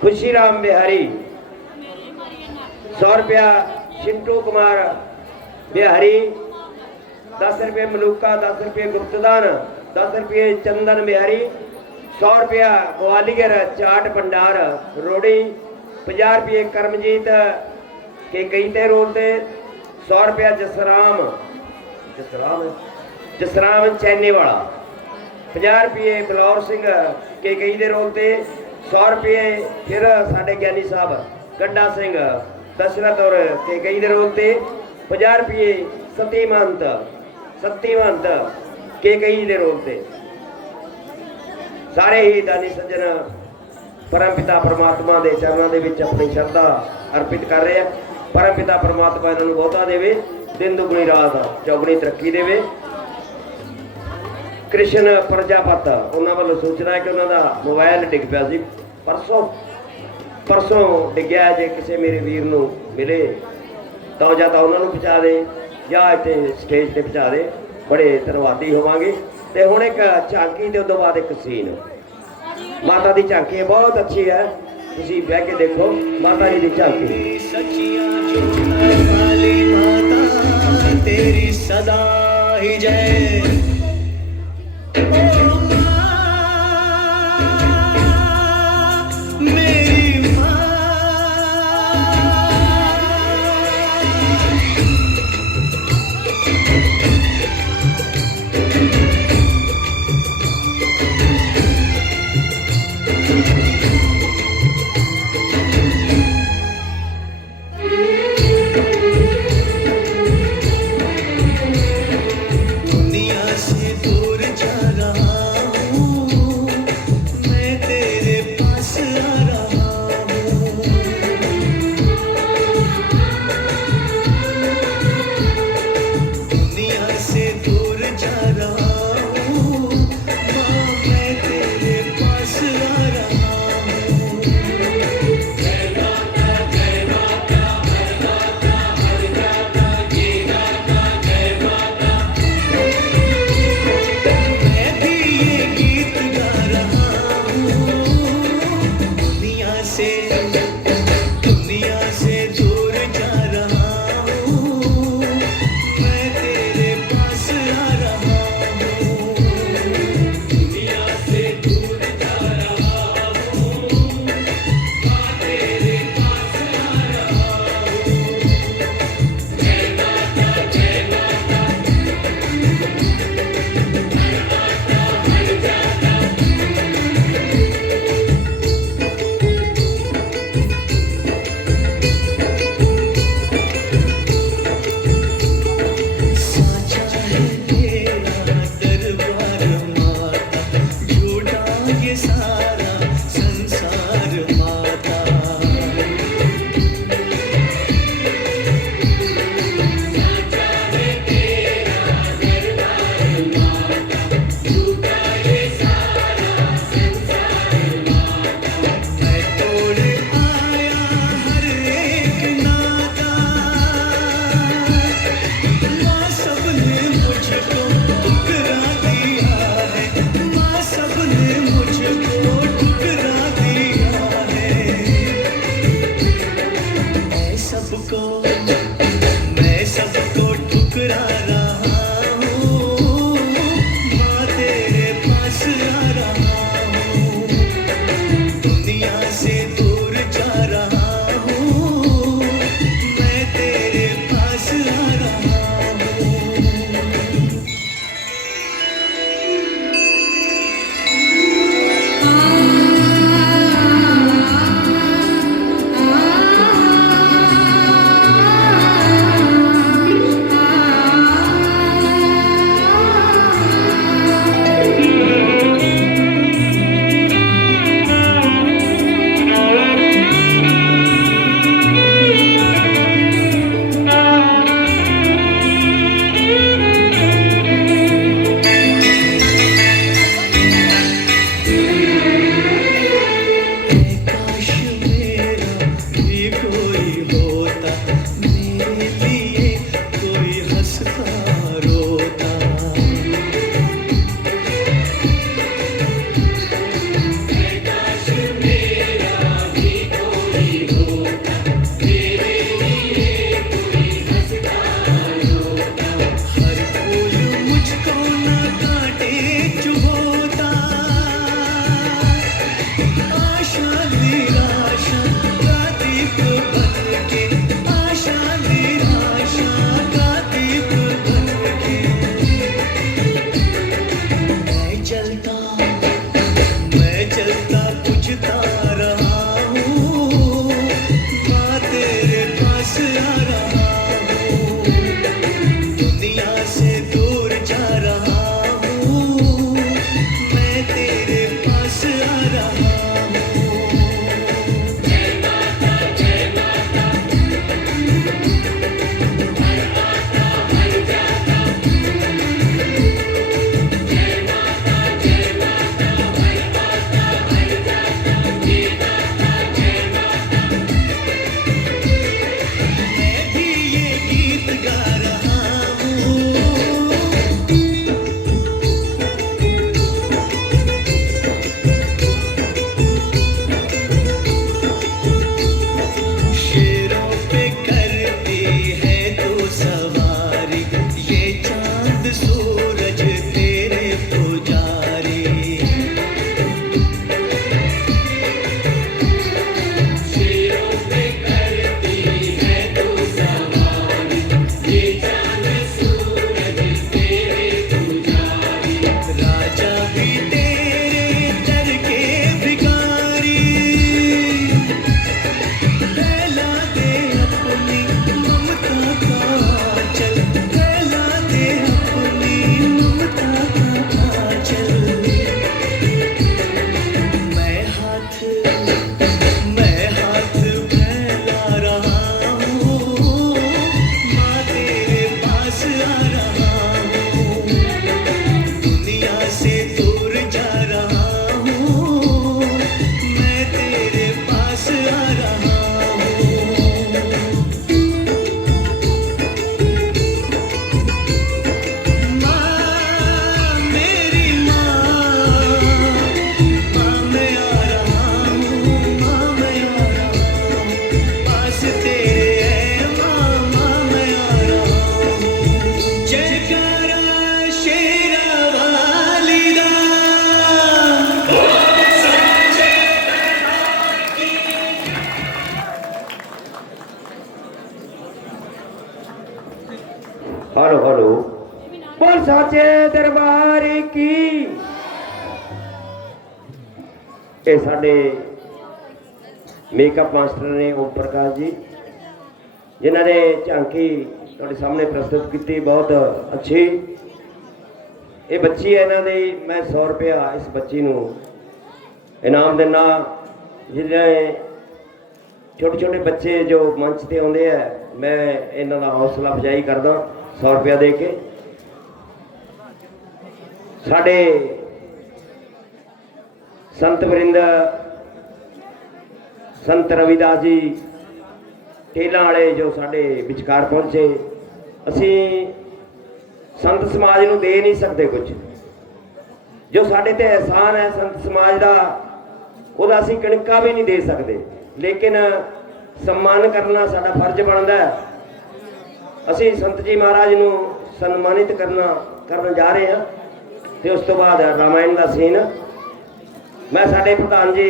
खुशीराम बिहारी 100 रुपया। चिंटू कुमार बिहारी 10 रुपये। मलूका 10 रुपये। गुप्तदान 10 रुपये। चंदन बिहारी 100 रुपया। ग्वालियर चाट भंडार रोड़ी 50 रुपये। करमजीत के कई ते रोल ते 100 रुपया। जसराम चैनी वाला 50 रुपये। बलौर सिंह के कई दे रोल ते 100 रुपये। फिर साढ़े ज्ञानी साहब गड्डा सिंह दशरथ और के कई दे रोल ते 50 रुपये। सती महंत के कई दे रोल ते सारे ही दानी सज्जन परम पिता परमात्मा के चरणों के विच अपनी श्रद्धा अर्पित कर रहे हैं। परम पिता परमात्मा इन्होंने बहुता देवे, दिन दुगनी रात चौगुनी तरक्की देवे। कृष्ण प्रजापत उन्होंने वालों सूचना है कि उन्होंने मोबाइल डिग पिया सी परसों डिग्या। जे किसी मेरे वीर नूं मिले तो या तो उन्होंने पहुँचा दे या इतने स्टेज पर पहुँचा दे, बड़े धन्यवादी होवांगे। ते हुण एक झांकी ते उदों बाद एक सीन माता दी झांकी बहुत अच्छी है, तुसीं बह के देखो माता जी दी झांकी। तेरी सदा ही जय। मुझको ये साडे मेकअप मास्टर ने ओम प्रकाश जी, जिन्होंने झांकी तुहाडे सामने प्रस्तुत की, बहुत अच्छी। ये बच्ची है इन्हों की, मैं 100 रुपया इस बच्ची नूं इनाम देना। जिन्हें छोटे छोटे बच्चे जो मंच पर आते हैं, मैं इन्हों का हौसला अफजाई करदा 100 रुपया दे के। साडे संत वरिंद संत रविदास जी टेला वाले जो साडे विचकार पहुंचे, असी संत समाज नूं दे नहीं सकते कुछ, जो साडे ते एहसान है संत समाज का, ਉਹਦਾ ਅਸੀਂ कणका भी नहीं दे सकते, लेकिन सम्मान करना साडा फर्ज बनता है। ਅਸੀਂ संत जी महाराज नूं सन्मानित करन जा रहे हैं। तो उस तो बाद रामायण का सीन मैं साडे प्रधान जी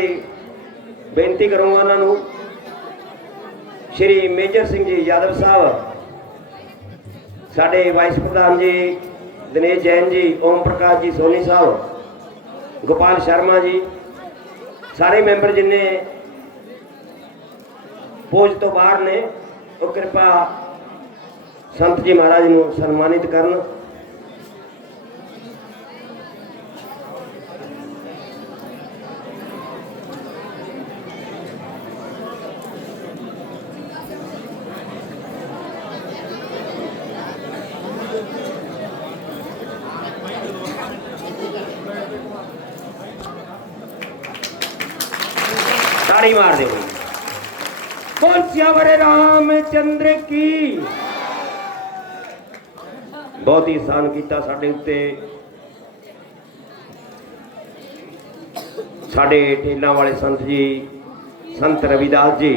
बेनती करूँगा उन्होंने, श्री मेजर सिंह जी यादव साहब, साडे वाइस प्रधान जी दिनेश जैन जी, ओम प्रकाश जी सोनी साहब, गोपाल शर्मा जी, सारे मैंबर जिन्ने पोज तो बाहर ने, वो कृपा संत जी महाराज नूं सन्मानित करन। ताड़ी मार दे बोल सियावर रामचंद्र की। बहुत ही एहसान किया साडे उत्ते, साडे टेला वाले संत जी संत रविदास जी,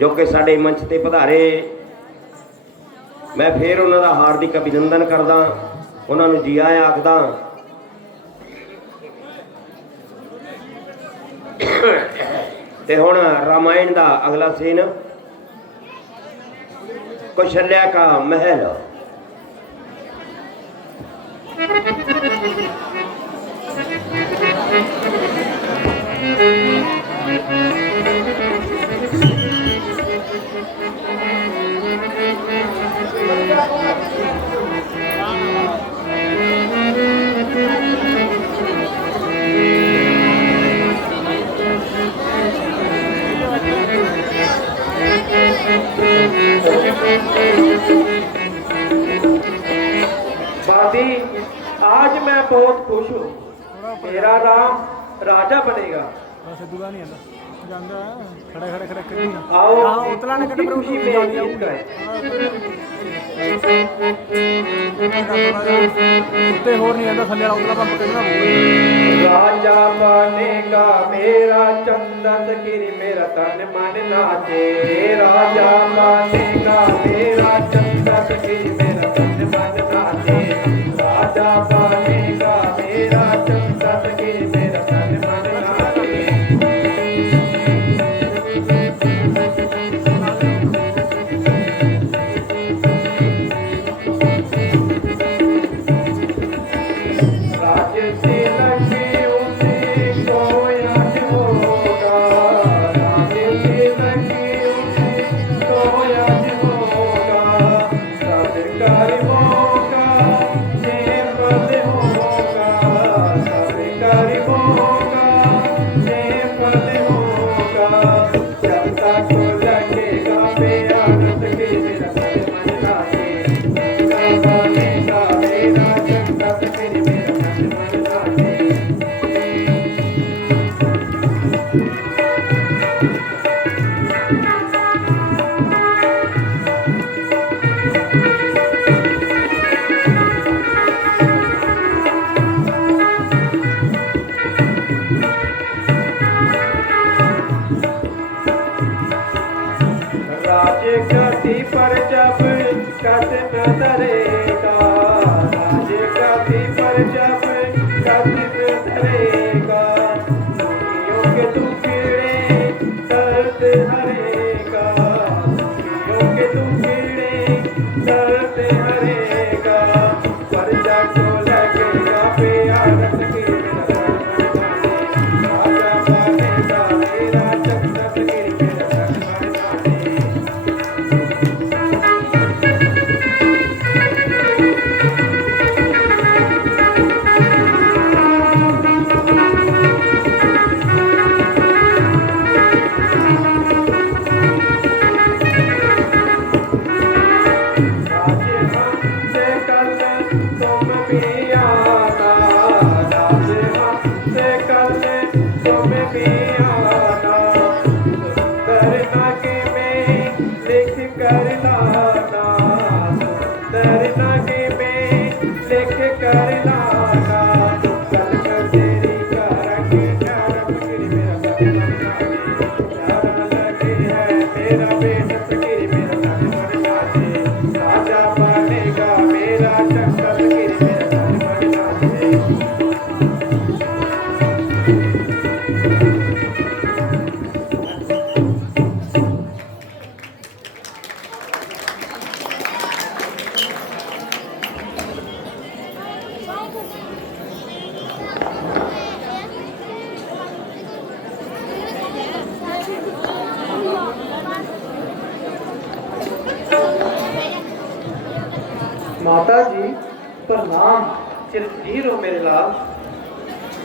जो कि साडे मंच ते पधारे। मैं फिर उन्हों का हार्दिक अभिनंदन करदा, उन्होंने जी आया आखदा। ते हुण रामायण का अगला सीन, कौशल्या का महल। बादी, आज मैं बहुत खुश हूँ, मेरा राम राजा बनेगा। आओ उसकी खुशी में गीत गाएं। राजा बनेगा मेरा चंदन गिरी, मेरा तन मन नाचे। राजा बनेगा मेरा चंदन गिरी, मेरा तन मन नाचे। राजा बनेगा मेरा चंदन गिरी, मेरा तन मन नाचे। पर जब कदम धरेगा, राज गद्दी पर जब कदम धरेगा, दुनियों के टुकड़े दर्द हरेगा, दुनियों के टुकड़े दर्द हरेगा। प्रजा को लगेगा प्यारत की में आना, सुंदर नागे में लिख कर लाना, सुंदर नागे में लिख कर लाना। कलम तेरी करके करम गिर मेरा तन मन नाचे, प्यारा लगे है मेरा बेटा फकीर मेरा तन मन नाचे, राजा बनेगा मेरा शंकर गिर मेरा तन मन नाचे। माता जी प्रणाम। चिरंजीव हो मेरे लाल।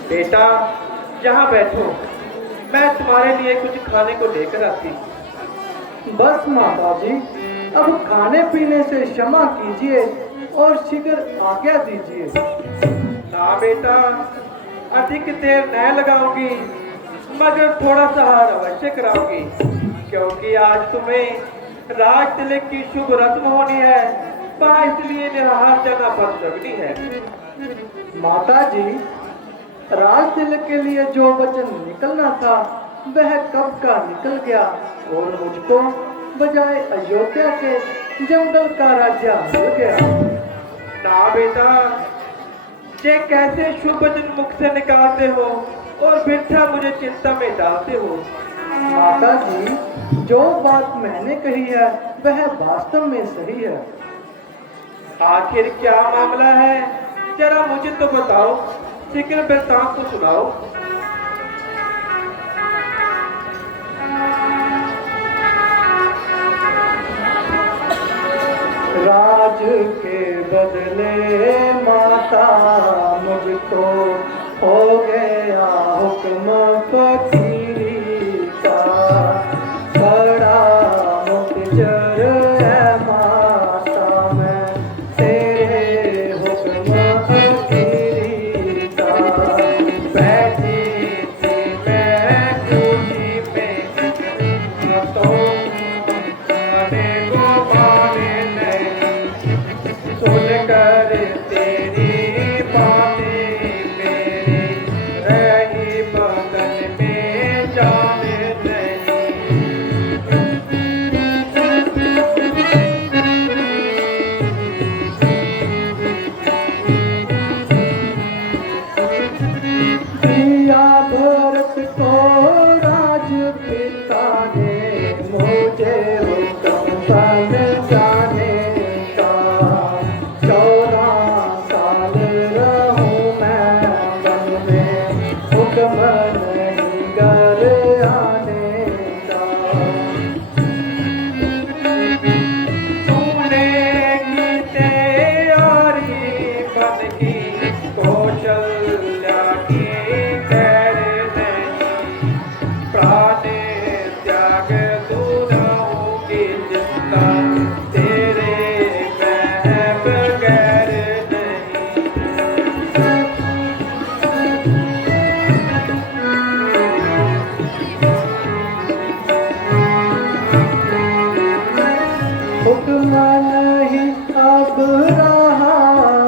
बेटा यहाँ बैठो, मैं तुम्हारे लिए कुछ खाने को लेकर आती। बस माता जी, अब खाने पीने से क्षमा कीजिए और शीघ्र आज्ञा दीजिए। ना बेटा, अधिक देर न लगाऊंगी, मगर थोड़ा सा हार अवश्य कराऊंगी, क्योंकि आज तुम्हें राज तिलक की शुभ रस्म होनी है, वहाँ इसलिए निराहार जाना बदजगनी है। माता जी, राज तिलक के लिए जो वचन निकलना था वह कब का निकल गया और मुझको बजाय अयोध्या के जंगल का राज्य मिल गया। ना बेटा, ये कैसे शुभ वचन मुख से निकालते हो और बिरथा मुझे चिंता में डालते हो। माता जी, जो बात मैंने कही है वह वास्तव में सही है। आखिर क्या मामला है, जरा मुझे तो बताओ, शीघ्र वृत्तांत को सुनाओ। राज के बदले माता मुझको हो गया हुक्म फकीरी का, बड़ा मुखजर है माता मैं तेरे हुक्म फकीरी का। बैठी थी मैं कुटी में तो खाने को पाने सुन कर तेरी बातें मेरी रही बदन में जाने दिया भरत को राज पिता ने मुझे हुक्म समझाने का। 14 साल रहूं मैं वन में, हुक्म नहीं घर आने का। तूने की तैयारी मन की कौशल्या की खैर नहीं, प्राण त्याग दूरों की चिंता तेरे मैं बगैर नहीं। हुक्म नहीं अब रहा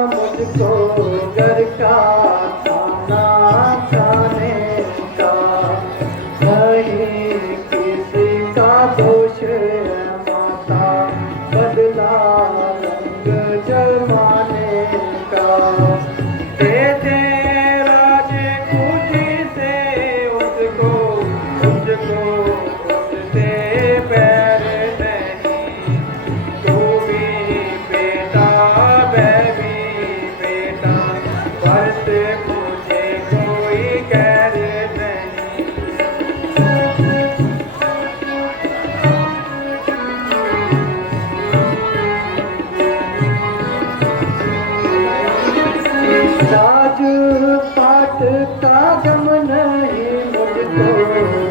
मुझको घर का खाना खाने का। नहीं किसी का दोष है माता, बदला रंग जमाने का। दे दे राज खुशी से उसको, उसको उससे बैर नहीं। तू भी बेटा मैं भी बेटा, वर्त मुझे कोई गैर नहीं। राज पाट का गम नहीं मुझको,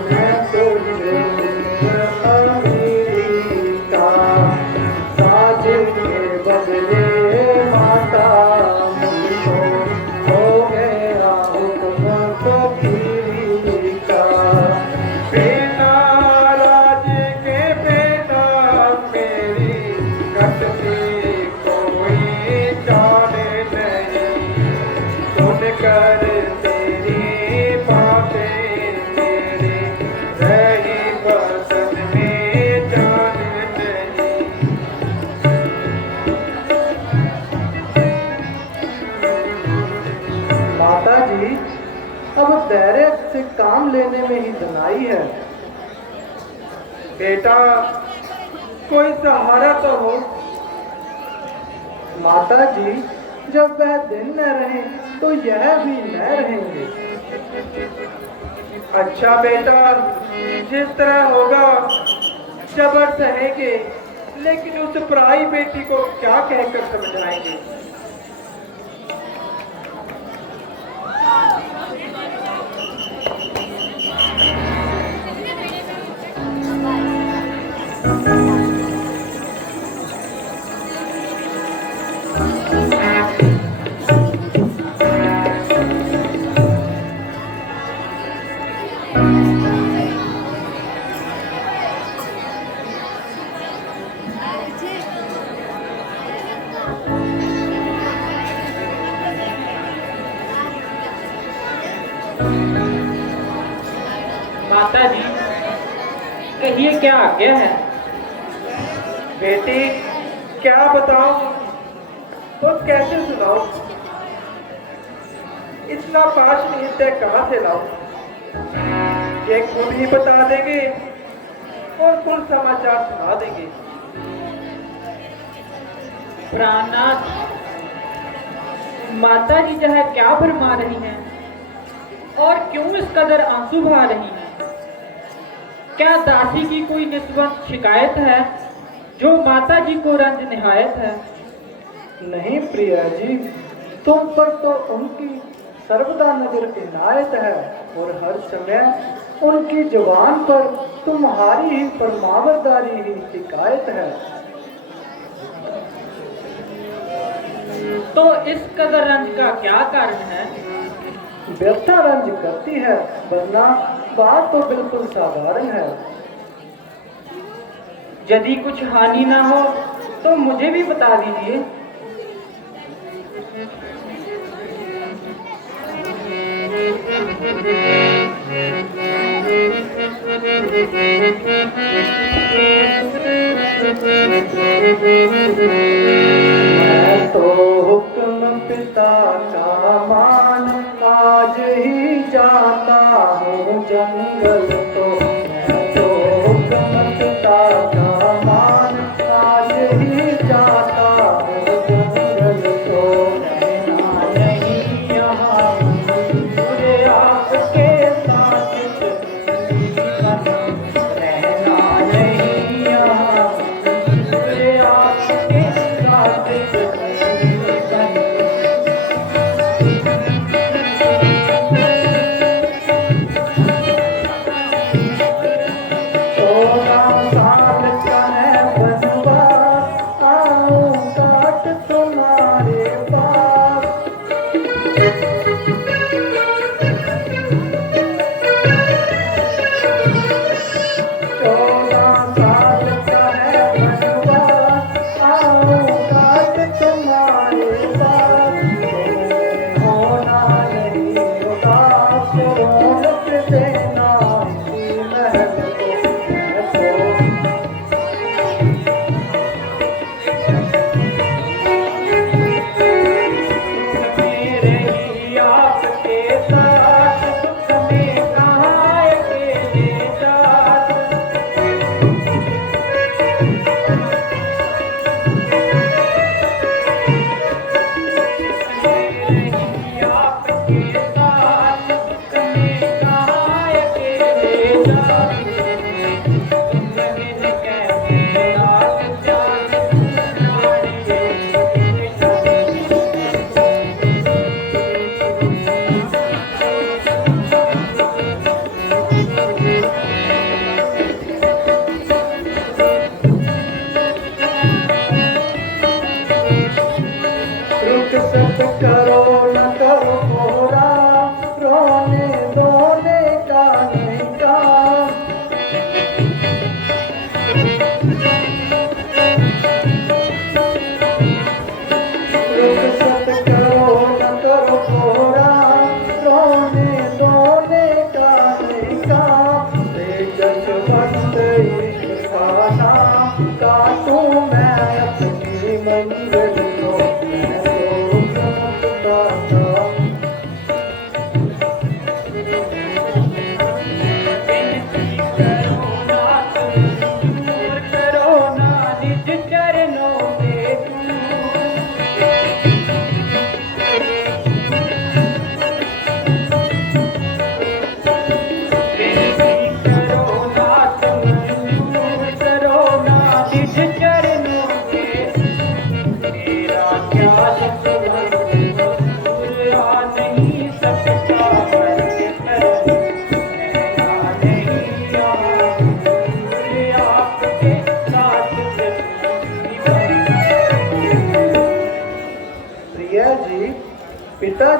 मैं कुछ अमीरी का। राज के बदले माता मुझको हो गया हुक्म फकीरी का। अब धैर्य से काम लेने में ही धनाई है। बेटा कोई सहारा तो हो। माता जी, जब वह दिन न रहे तो यह भी न रहेंगे। अच्छा बेटा, जिस तरह होगा जबर सहेंगे, लेकिन उस पराई बेटी को क्या कहकर समझाएंगे। माता जी, कहिए क्या आज्ञा है। बेटी क्या बताऊं तो कैसे सुनाऊं, इतना पाश नृत्य कहां से लाऊं। ये खुद ही बता देंगे और कुल समाचार सुना देंगे। प्राणनाथ, माता जी जो है क्या फरमा रही हैं और क्यों इस कदर आंसू बहा रही हैं? क्या दासी की कोई निस्बत शिकायत है जो माता जी को रंज निहायत है? नहीं प्रिया जी, तुम पर तो उनकी सर्वदा नजर इनायत है और हर समय उनकी जुबान पर तुम्हारी ही फरमाबरदारी ही शिकायत है। तो इस कदर रंज का क्या कारण है? व्यथा रंज करती है, वरना बात तो बिल्कुल साधारण है। यदि कुछ हानि ना हो तो मुझे भी बता दीजिए। मैं तो हुक्म पिता का मान आज ही जाता हूँ जंगल, तो मैं तो हुक्म पिता का मान आज ही जाता हूँ जंगल, तो रहना नहीं यहाँ मुझे आपके साथ, रहना नहीं यहाँ मुझे आपके साथ।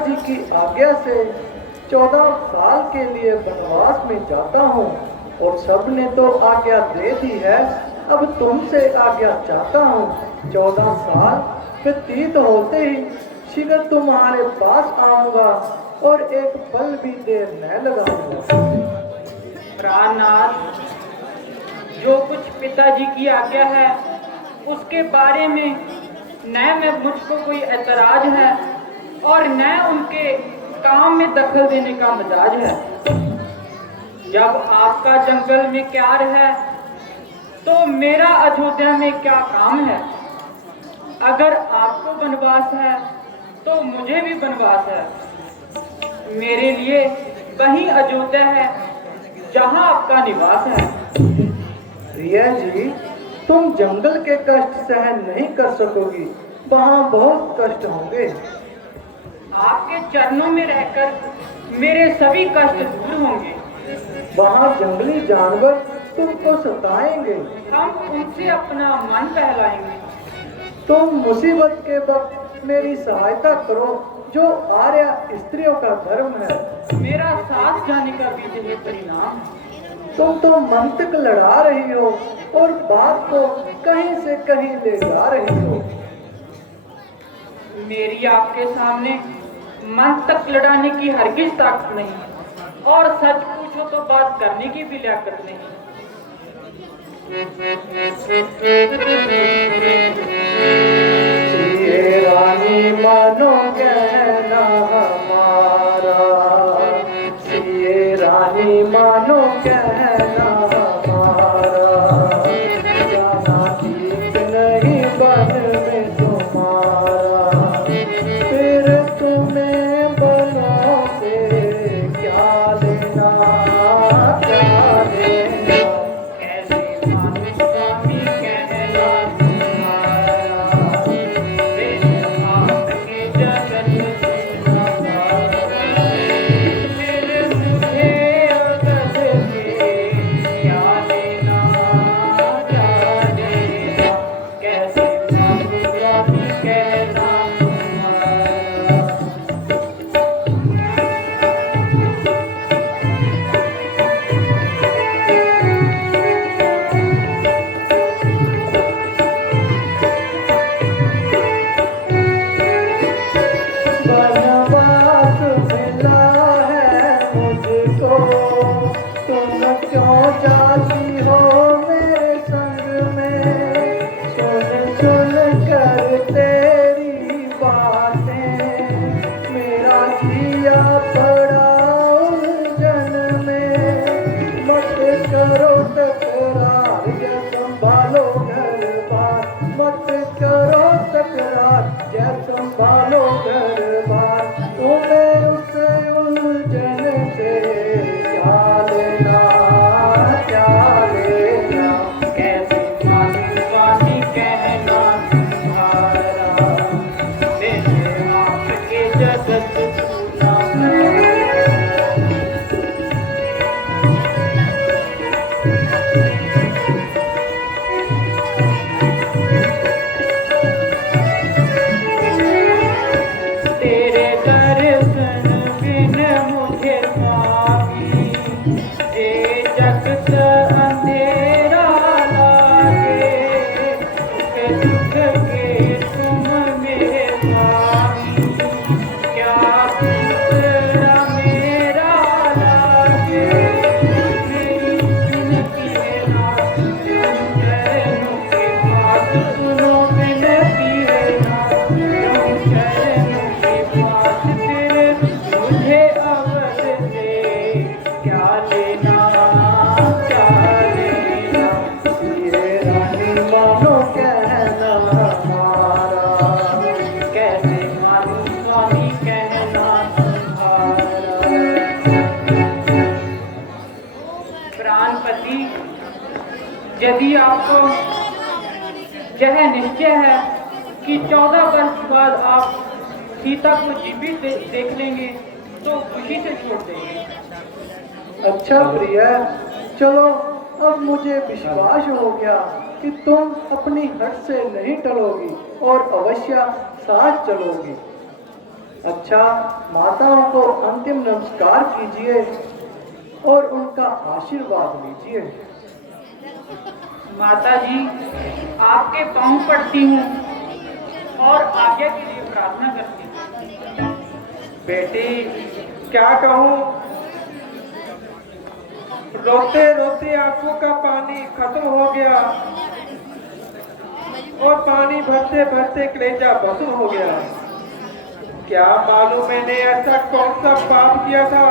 जी की आज्ञा से 14 साल के लिए वनवास में जाता हूँ और सबने तो आज्ञा दे दी है, अब तुमसे आज्ञा चाहता हूँ। 14 साल व्यतीत होते ही शीघ्र तुम्हारे पास आऊंगा और एक पल भी देर न लगाऊंगा। प्राणनाथ, जो कुछ पिताजी की आज्ञा है उसके बारे में न मुझको कोई ऐतराज है और न उनके काम में दखल देने का मजाज है। जब आपका जंगल में क्यार है तो मेरा अयोध्या में क्या काम है? अगर आपको वनवास है तो मुझे भी वनवास है। मेरे लिए वही अयोध्या है जहां आपका निवास है। प्रिया जी, तुम जंगल के कष्ट सहन नहीं कर सकोगी, वहाँ बहुत कष्ट होंगे। आपके चरणों में रहकर मेरे सभी कष्ट दूर होंगे। वहाँ जंगली जानवर तुमको सताएंगे। हम उनसे अपना मन बहलाएंगे। तुम मुसीबत के वक्त मेरी सहायता करो, जो आर्य स्त्रियों का धर्म है। मेरा साथ जाने का भी यही परिणाम। तुम तो मंतक लड़ा रही हो और बात को कहीं से कहीं ले जा रही हो। मेरी आपके सामने मन तक लड़ाने की हरगिज ताकत नहीं और सच पूछो तो बात करने की भी लियाकत नहीं। ये रानी मानो कहना हमारा, ये रानी मानो कहना हमारा, जाना ठीक नहीं बन में तुम्हारा, फिर तुम्हें बनों से क्या लेना, क्या लेना। कैसे मानो स्वामी कहना तुम्हारा, फिर आपके जगत से नवारा, फिर मुझे अगल के क्या लेना, क्या लेना। कैसे मानो स्वामी कहना तुम्हारा। वनवास मिला है मुझको, तुम क्यों जाती हो मेरे संग में। सुन सुन कर तेरी बातें मेरा जिया पड़ा उलझन में। मत करो तकरार, ये संभालो घर बार, मत करो तकरार, ये संभालो घर बार। तुम्हें उस उलझन से क्या लेना, क्या लेना। कैसे मानो स्वामी कहना तुम्हारा, मेरे आपके जगत सुना। तेरे दर्शन बिन मुझे स्वामी, ये जगत अंधेरा लागे। सुख के तुम मेरे स्वामी, क्या दूसरा मेरा लागे। मेरी विनती है ना चरणों के पास, सुनो विनती है ना चरणों के पास। फिर मुझे अवध से क्या लेना, क्या लेना। ये रानी मानो कहना हमारा, कैसे मानो स्वामी कहना तुम्हारा। प्राणपति, यदि आपको यह निश्चय है कि 14 वर्ष बाद आप सीता को जीवित देख लेंगे तो खुशी से छोड़ देंगे। अच्छा प्रिया, चलो अब मुझे विश्वास हो गया कि तुम अपनी हट से नहीं टलोगी और अवश्य साथ चलोगी। अच्छा, माताओं को अंतिम नमस्कार कीजिए और उनका आशीर्वाद लीजिए। माता जी, आपके पांव पड़ती हूँ और आज्ञा के लिए प्रार्थना करती हूँ। बेटी क्या कहूँ, रोते रोते आंखों का पानी खत्म हो गया और पानी भरते भरते कलेजा बसुम हो गया। क्या मालूम मैंने ऐसा कौन सा पाप किया था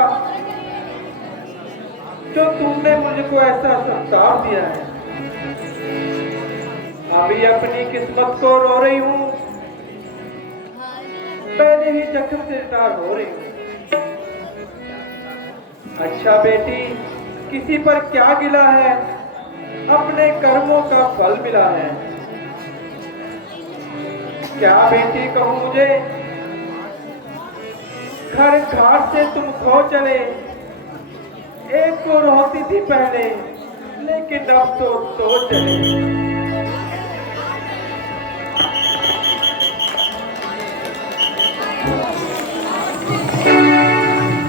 जो तुमने मुझको ऐसा संताप दिया है। अभी अपनी किस्मत को रो रही हूँ, पहले ही जख्म से तार हो रही हूँ। अच्छा बेटी, किसी पर क्या गिला है, अपने कर्मों का फल मिला है। क्या बेटी कहूँ मुझे, घर घाट से तुम खो चले, एक को रोती थी पहले, लेकिन अब तो चले।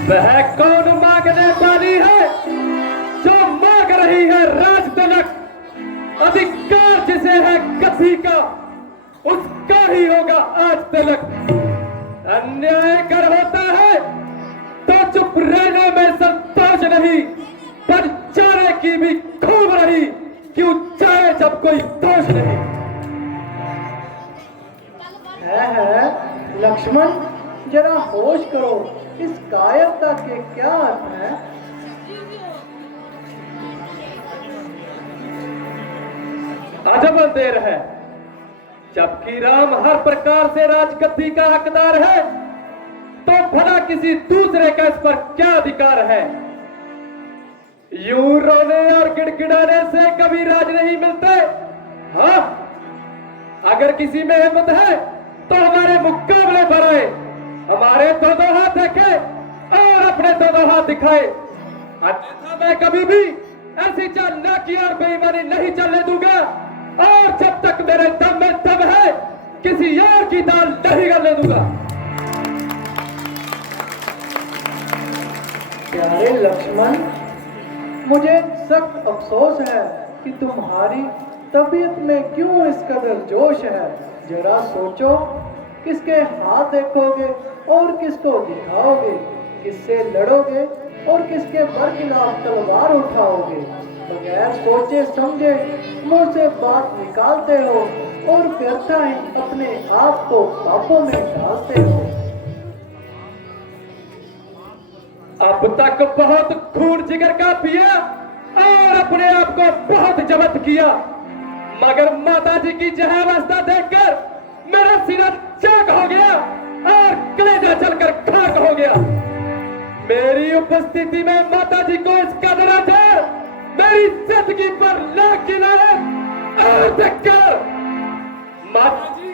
वह कौन मांगने वाली है जो मांग रही है राज तलक? अधिकार जिसे है गद्दी का, उसका ही होगा आज तलक। अन्याय कर होता है तो चुप रहने में संतोष नहीं, पर चारे की भी खूब रही, क्यों चाहे जब कोई दोष नहीं। है लक्ष्मण, जरा होश करो, इस कायरता के क्या अर्थ हैं? अजब देर है, जबकि राम हर प्रकार से राजगद्दी का हकदार है, तो भला किसी दूसरे का इस पर क्या अधिकार है? यूं रोने और गिड़गिड़ाने से कभी राज नहीं मिलते। हाँ, अगर किसी में हिम्मत है तो हमारे मुकाबले पर आए, हमारे दो हाथ रखे और अपने दो हाथ दिखाए। अन्यथा मैं कभी भी ऐसी चालाकी और बेईमानी नहीं चलने दूंगा, और जब तक मेरे दम में दम है किसी और की दाल नहीं गलने दूंगा। प्यारे लक्ष्मण, मुझे सख्त अफसोस है कि तुम्हारी तबीयत में क्यों इस कदर जोश है। जरा सोचो, किसके हाथ देखोगे और किसको दिखाओगे, किससे लड़ोगे और किसके बरखिलाफ तलवार उठाओगे। बगैर सोचे समझे मुंह से बात निकालते हो और व्यर्था ही अपने आप को पापों में डालते हो। अब तक बहुत खून जिगर का पिया और अपने आप को बहुत जब्त किया, मगर माता जी की जहावस्था देखकर मेरा सीना चाक हो गया और कलेजा चलकर खाक हो गया। मेरी उपस्थिति में माता जी को इस कदर आदर, मेरी जिंदगी पर लाख की लानत और धिक्कार। माता जी,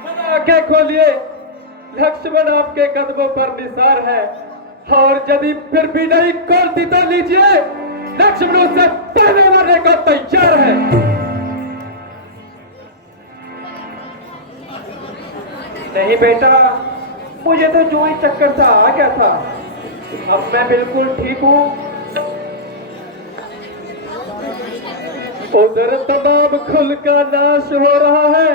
मन आंखें खोलिए, लक्ष्मण आपके कदमों पर निसार है, और यदि फिर भी नहीं खोलती तो लीजिए, लक्ष्मण से पहले मरने को तैयार है। नहीं बेटा, मुझे तो जो ही चक्कर सा आ गया था, अब मैं बिल्कुल ठीक हूँ। उधर तमाम खुल का नाश हो रहा है,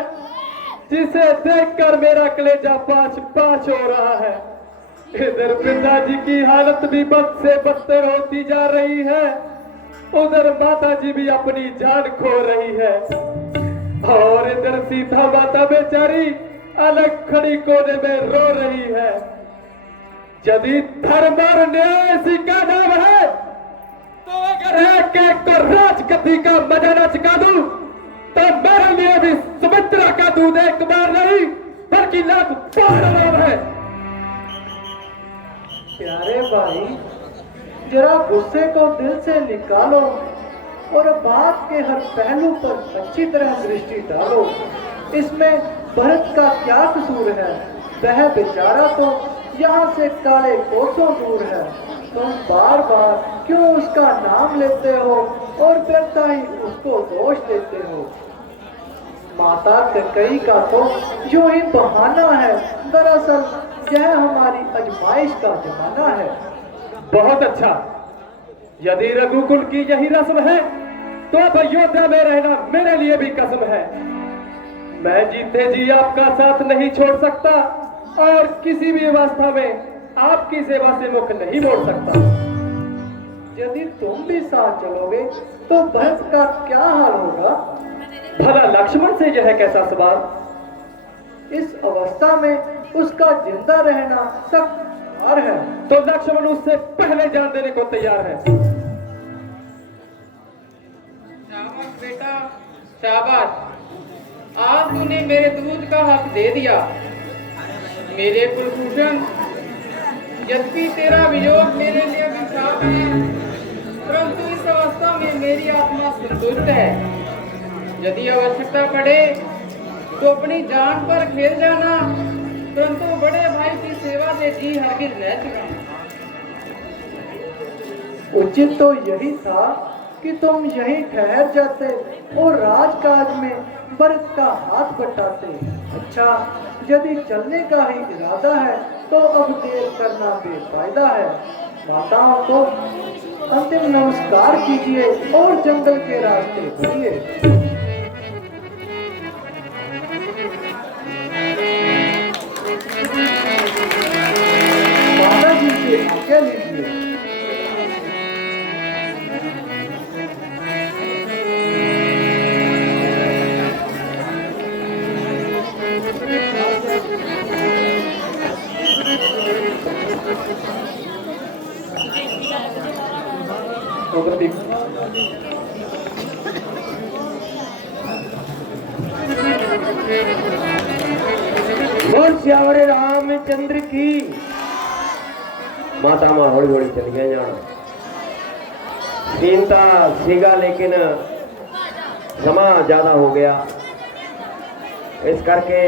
जिसे देखकर मेरा कलेजा पाँच पाँच हो रहा है। इधर पिताजी की हालत भी बद से बदतर होती जा रही है, उधर माता जी भी अपनी जान खो रही है, और इधर सीता माता बेचारी अलग खड़ी कोने में रो रही है। यदि धर्म और न्याय इसी का नाम है, तो अगर एक एक को राजगद्दी का मजा न चुका दूं, तो मेरे लिए भी सुमित्रा का दूध एक बार नहीं बल्कि लाख बार आराम है। प्यारे भाई, जरा गुस्से को दिल से निकालो और बात के हर पहलू पर अच्छी तरह दृष्टि डालो। इसमें भरत का क्या कसूर है? वह बेचारा तो यहाँ से काले कोसों दूर है। तुम बार बार क्यों उसका नाम लेते हो और व्यर्था ही उसको दोष देते हो? माता कैकेयी का तो यूं ही बहाना है, दरअसल यह हमारी आजमाइश का जमाना है। बहुत अच्छा। यदि रघुकुल की यही रस्म है तो अब अयोध्या में रहना मेरे लिए भी कसम है। मैं जीते जी आपका साथ नहीं छोड़ सकता और किसी भी अवस्था में आपकी सेवा से मुख नहीं मोड़ सकता। यदि तुम भी साथ चलोगे तो भरत का क्या हाल होगा? भला लक्ष्मण से यह कैसा सवाल? इस अवस्था में उसका जिंदा रहना सख्त हार है। तो लक्ष्मण उससे पहले जान देने को तैयार है। शाबाश बेटा, शाबाश। आज तूने मेरे दूध का हक दे दिया। मेरे कुलभूषण, यद्यपि तेरा वियोग मेरे लिए अभिशाप है, परंतु इस अवस्था में मेरी आत्मा संतुष्ट है। यदि आवश्यकता पड़े तो अपनी जान पर खेल जाना, परंतु बड़े भाई की सेवा से जी हरगिज न चुकाना। उचित तो यही था कि तुम यहीं ठहर जाते और राजकाज में भरत का हाथ बटाते। अच्छा, यदि चलने का ही इरादा है तो अब देर करना बेफायदा है। माताओं को अंतिम नमस्कार कीजिए और जंगल के रास्ते बढ़िए। माता जी से आज्ञा लीजिए। बोल श्यावरे रामचंद्र की। माता मां हौली हौली चल गया जाना। सीनता सीगा लेकिन समा ज्यादा हो गया, इस करके